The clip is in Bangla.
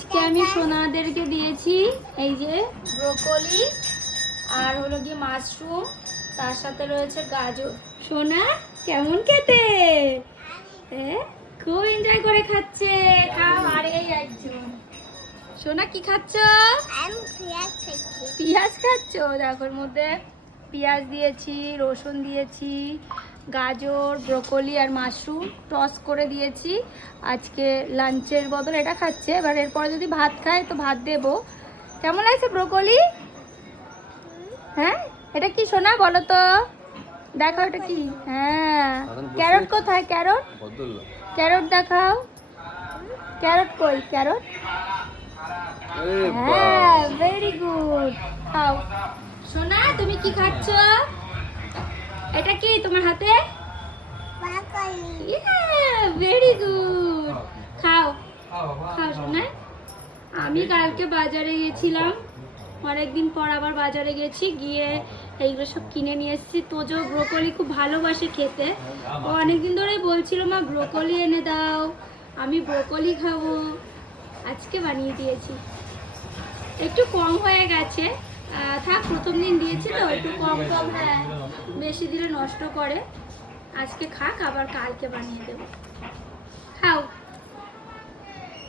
আজকে আমি সোনাদেরকে দিয়েছি এই যে ব্রোকলি আর হলো গিয়ে মাশরুম, তার সাথে রয়েছে গাজর। সোনা কেমন খেতে? খুব এনজয় করে খাচ্ছে। খাও। আর এই একজন সোনা কি খাচ্ছ? পেঁয়াজ খাচ্ছ? দেখো এর মধ্যে পেঁয়াজ দিয়েছি, রসুন দিয়েছি, গাজর, ব্রোকলি আর মাশরুম টস করে দিয়েছি। আজকে লাঞ্চের বদল এটা খাচ্ছে। এবার এরপরে যদি ভাত খায় তো ভাত দেবো। কেমন লাগছে ব্রোকলি? হ্যাঁ, এটা কি সোনা বলো তো? দেখো এটা কি? হ্যাঁ, ক্যারট কোথায়? ক্যারট ক্যারট দেখাও। ক্যারট কই? ক্যারট? হ্যাঁ, ভেরি গুড। খাও। সোনা তুমি কি খাচ্ছ? এটা কি তোমার হাতে? Very good. খাও খাও সোনা। আমি কালকে বাজারে গেছিলাম, অনেকদিন পর আবার বাজারে গেছি, গিয়ে এইগুলো সব কিনে নিয়ে এসেছি। তোজো ব্রোকলি খুব ভালোবাসে খেতে, ও অনেকদিন ধরেই বলছিল মা ব্রোকলি এনে দাও, আমি ব্রোকলি খাবো। আজকে বানিয়ে দিয়েছি। একটু কম হয়ে গেছে, থাক, প্রথম দিন দিয়েছি তো একটু কম কম। হ্যাঁ, বেশি দিলে নষ্ট করে। আজকে খাক, আবার কালকে বানিয়ে দেবো। খাও।